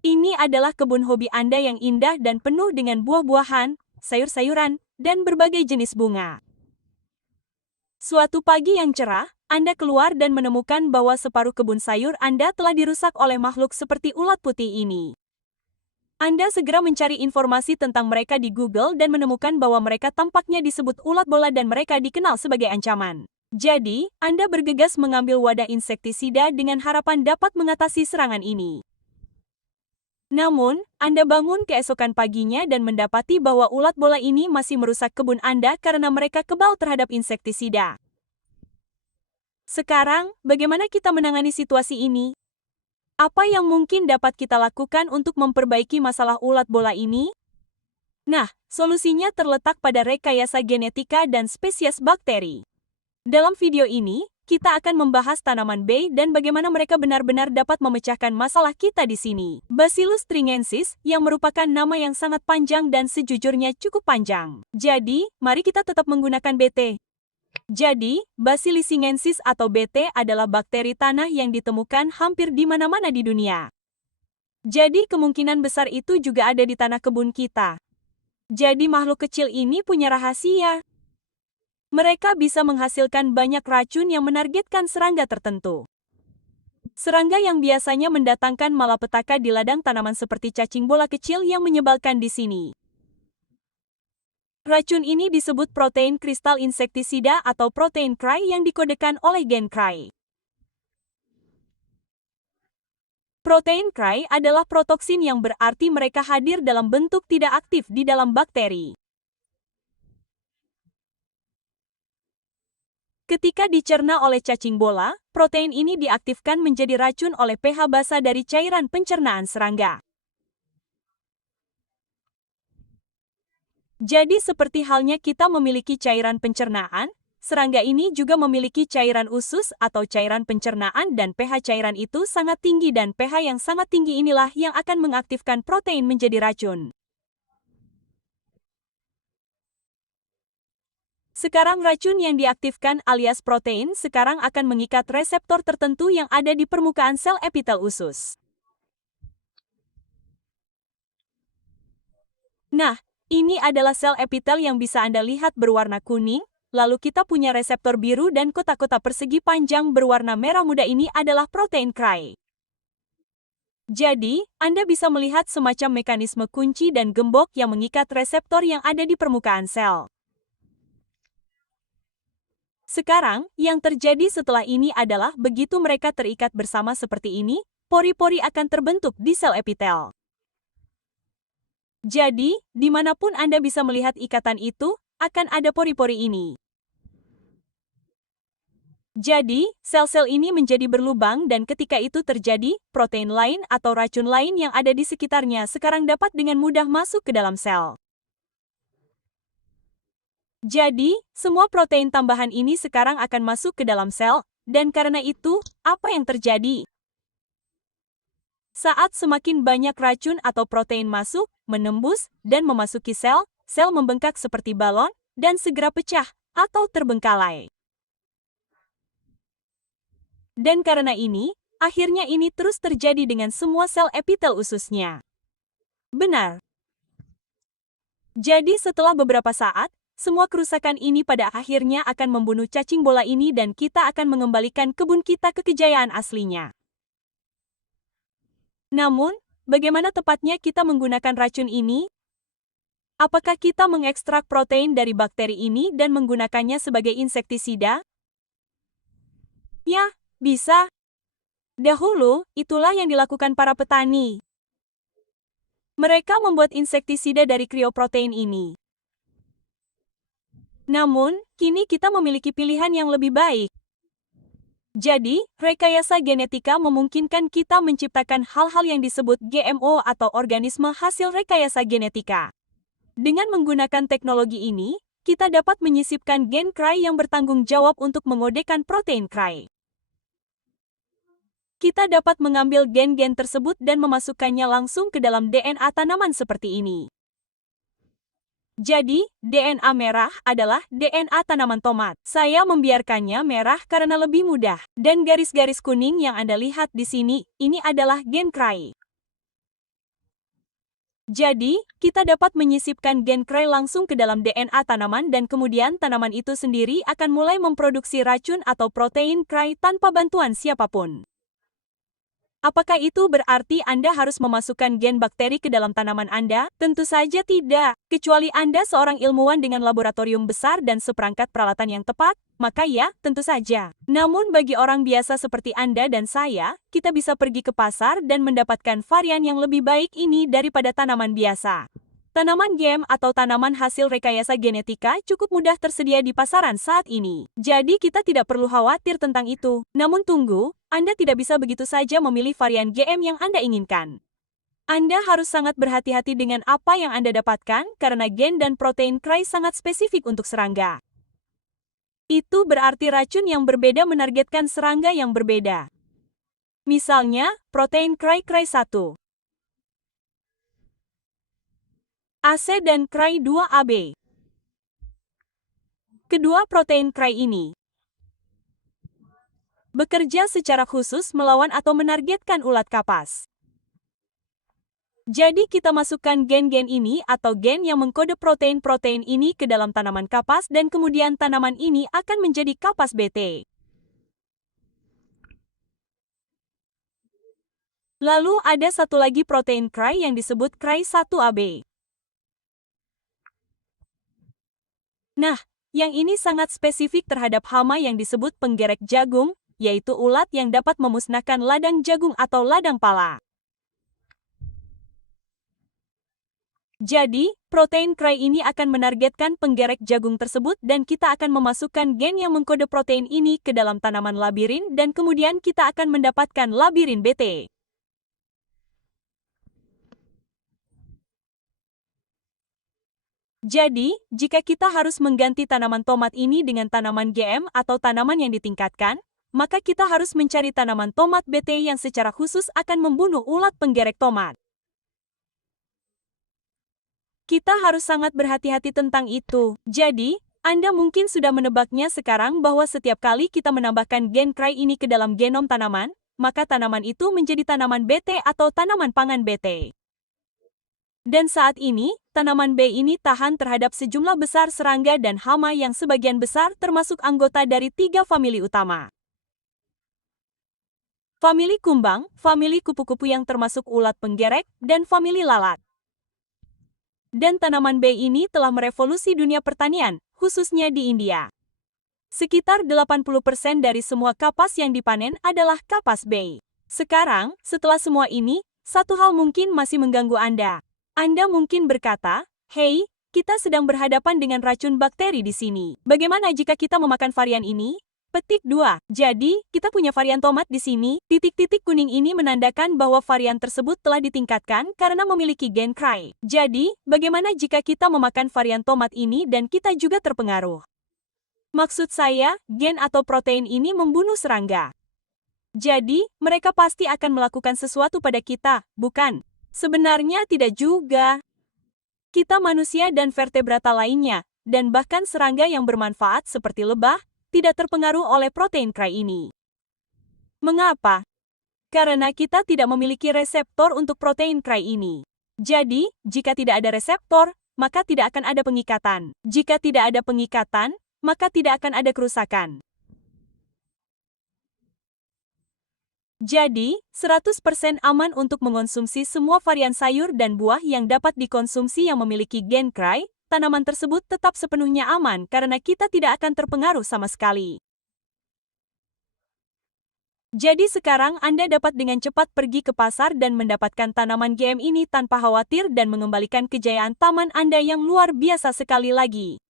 Ini adalah kebun hobi Anda yang indah dan penuh dengan buah-buahan, sayur-sayuran, dan berbagai jenis bunga. Suatu pagi yang cerah, Anda keluar dan menemukan bahwa separuh kebun sayur Anda telah dirusak oleh makhluk seperti ulat putih ini. Anda segera mencari informasi tentang mereka di Google dan menemukan bahwa mereka tampaknya disebut ulat bola dan mereka dikenal sebagai ancaman. Jadi, Anda bergegas mengambil wadah insektisida dengan harapan dapat mengatasi serangan ini. Namun, Anda bangun keesokan paginya dan mendapati bahwa ulat bola ini masih merusak kebun Anda karena mereka kebal terhadap insektisida. Sekarang, bagaimana kita menangani situasi ini? Apa yang mungkin dapat kita lakukan untuk memperbaiki masalah ulat bola ini? Nah, solusinya terletak pada rekayasa genetika dan spesies bakteri. Dalam video ini, kita akan membahas tanaman bay dan bagaimana mereka benar-benar dapat memecahkan masalah kita di sini. Bacillus thuringiensis, yang merupakan nama yang sangat panjang dan sejujurnya cukup panjang. Jadi, mari kita tetap menggunakan BT. Jadi, Bacillus thuringiensis atau BT adalah bakteri tanah yang ditemukan hampir di mana-mana di dunia. Jadi, kemungkinan besar itu juga ada di tanah kebun kita. Jadi, makhluk kecil ini punya rahasia. Mereka bisa menghasilkan banyak racun yang menargetkan serangga tertentu. Serangga yang biasanya mendatangkan malapetaka di ladang tanaman seperti cacing bola kecil yang menyebalkan di sini. Racun ini disebut protein kristal insektisida atau protein CRY yang dikodekan oleh gen CRY. Protein CRY adalah protoksin yang berarti mereka hadir dalam bentuk tidak aktif di dalam bakteri. Ketika dicerna oleh cacing bola, protein ini diaktifkan menjadi racun oleh pH basa dari cairan pencernaan serangga. Jadi seperti halnya kita memiliki cairan pencernaan, serangga ini juga memiliki cairan usus atau cairan pencernaan dan pH cairan itu sangat tinggi dan pH yang sangat tinggi inilah yang akan mengaktifkan protein menjadi racun. Sekarang racun yang diaktifkan alias protein sekarang akan mengikat reseptor tertentu yang ada di permukaan sel epitel usus. Nah, ini adalah sel epitel yang bisa Anda lihat berwarna kuning, lalu kita punya reseptor biru dan kotak-kotak persegi panjang berwarna merah muda ini adalah protein CRY. Jadi, Anda bisa melihat semacam mekanisme kunci dan gembok yang mengikat reseptor yang ada di permukaan sel. Sekarang, yang terjadi setelah ini adalah begitu mereka terikat bersama seperti ini, pori-pori akan terbentuk di sel epitel. Jadi, dimanapun Anda bisa melihat ikatan itu, akan ada pori-pori ini. Jadi, sel-sel ini menjadi berlubang dan ketika itu terjadi, protein lain atau racun lain yang ada di sekitarnya sekarang dapat dengan mudah masuk ke dalam sel. Jadi, semua protein tambahan ini sekarang akan masuk ke dalam sel, dan karena itu, apa yang terjadi? Saat semakin banyak racun atau protein masuk, menembus, dan memasuki sel, sel membengkak seperti balon, dan segera pecah, atau terbengkalai. Dan karena ini, akhirnya ini terus terjadi dengan semua sel epitel ususnya. Benar. Jadi setelah beberapa saat, semua kerusakan ini pada akhirnya akan membunuh cacing bola ini dan kita akan mengembalikan kebun kita ke kejayaan aslinya. Namun, bagaimana tepatnya kita menggunakan racun ini? Apakah kita mengekstrak protein dari bakteri ini dan menggunakannya sebagai insektisida? Ya, bisa. Dahulu, itulah yang dilakukan para petani. Mereka membuat insektisida dari krioprotein ini. Namun, kini kita memiliki pilihan yang lebih baik. Jadi, rekayasa genetika memungkinkan kita menciptakan hal-hal yang disebut GMO atau organisme hasil rekayasa genetika. Dengan menggunakan teknologi ini, kita dapat menyisipkan gen CRY yang bertanggung jawab untuk mengodekan protein CRY. Kita dapat mengambil gen-gen tersebut dan memasukkannya langsung ke dalam DNA tanaman seperti ini. Jadi, DNA merah adalah DNA tanaman tomat. Saya membiarkannya merah karena lebih mudah. Dan garis-garis kuning yang Anda lihat di sini, ini adalah gen CRY. Jadi, kita dapat menyisipkan gen CRY langsung ke dalam DNA tanaman dan kemudian tanaman itu sendiri akan mulai memproduksi racun atau protein CRY tanpa bantuan siapapun. Apakah itu berarti Anda harus memasukkan gen bakteri ke dalam tanaman Anda? Tentu saja tidak. Kecuali Anda seorang ilmuwan dengan laboratorium besar dan seperangkat peralatan yang tepat, maka ya, tentu saja. Namun bagi orang biasa seperti Anda dan saya, kita bisa pergi ke pasar dan mendapatkan varian yang lebih baik ini daripada tanaman biasa. Tanaman GM atau tanaman hasil rekayasa genetika cukup mudah tersedia di pasaran saat ini. Jadi kita tidak perlu khawatir tentang itu. Namun tunggu, Anda tidak bisa begitu saja memilih varian GM yang Anda inginkan. Anda harus sangat berhati-hati dengan apa yang Anda dapatkan karena gen dan protein CRY sangat spesifik untuk serangga. Itu berarti racun yang berbeda menargetkan serangga yang berbeda. Misalnya, protein CRY-CRY1. AC dan CRY2AB. Kedua protein CRY ini bekerja secara khusus melawan atau menargetkan ulat kapas. Jadi kita masukkan gen-gen ini atau gen yang mengkode protein-protein ini ke dalam tanaman kapas dan kemudian tanaman ini akan menjadi kapas BT. Lalu ada satu lagi protein CRY yang disebut CRY1AB. Nah, yang ini sangat spesifik terhadap hama yang disebut penggerek jagung, yaitu ulat yang dapat memusnahkan ladang jagung atau ladang pala. Jadi, protein CRY ini akan menargetkan penggerek jagung tersebut dan kita akan memasukkan gen yang mengkode protein ini ke dalam tanaman labirin dan kemudian kita akan mendapatkan labirin BT. Jadi, jika kita harus mengganti tanaman tomat ini dengan tanaman GM atau tanaman yang ditingkatkan, maka kita harus mencari tanaman tomat BT yang secara khusus akan membunuh ulat penggerek tomat. Kita harus sangat berhati-hati tentang itu. Jadi, Anda mungkin sudah menebaknya sekarang bahwa setiap kali kita menambahkan gen CRY ini ke dalam genom tanaman, maka tanaman itu menjadi tanaman BT atau tanaman pangan BT. Dan saat ini, tanaman B ini tahan terhadap sejumlah besar serangga dan hama yang sebagian besar termasuk anggota dari 3 famili utama. Famili kumbang, famili kupu-kupu yang termasuk ulat penggerek, dan famili lalat. Dan tanaman B ini telah merevolusi dunia pertanian, khususnya di India. Sekitar 80% dari semua kapas yang dipanen adalah kapas B. Sekarang, setelah semua ini, satu hal mungkin masih mengganggu Anda. Anda mungkin berkata, "Hei, kita sedang berhadapan dengan racun bakteri di sini. Bagaimana jika kita memakan varian ini?" Petik 2. Jadi, kita punya varian tomat di sini. Titik-titik kuning ini menandakan bahwa varian tersebut telah ditingkatkan karena memiliki gen CRY. Jadi, bagaimana jika kita memakan varian tomat ini dan kita juga terpengaruh? Maksud saya, gen atau protein ini membunuh serangga. Jadi, mereka pasti akan melakukan sesuatu pada kita, bukan? Sebenarnya tidak juga. Kita manusia dan vertebrata lainnya, dan bahkan serangga yang bermanfaat seperti lebah, tidak terpengaruh oleh protein CRY ini. Mengapa? Karena kita tidak memiliki reseptor untuk protein CRY ini. Jadi, jika tidak ada reseptor, maka tidak akan ada pengikatan. Jika tidak ada pengikatan, maka tidak akan ada kerusakan. Jadi, 100% aman untuk mengonsumsi semua varian sayur dan buah yang dapat dikonsumsi yang memiliki gen CRY. Tanaman tersebut tetap sepenuhnya aman karena kita tidak akan terpengaruh sama sekali. Jadi sekarang Anda dapat dengan cepat pergi ke pasar dan mendapatkan tanaman GM ini tanpa khawatir dan mengembalikan kejayaan taman Anda yang luar biasa sekali lagi.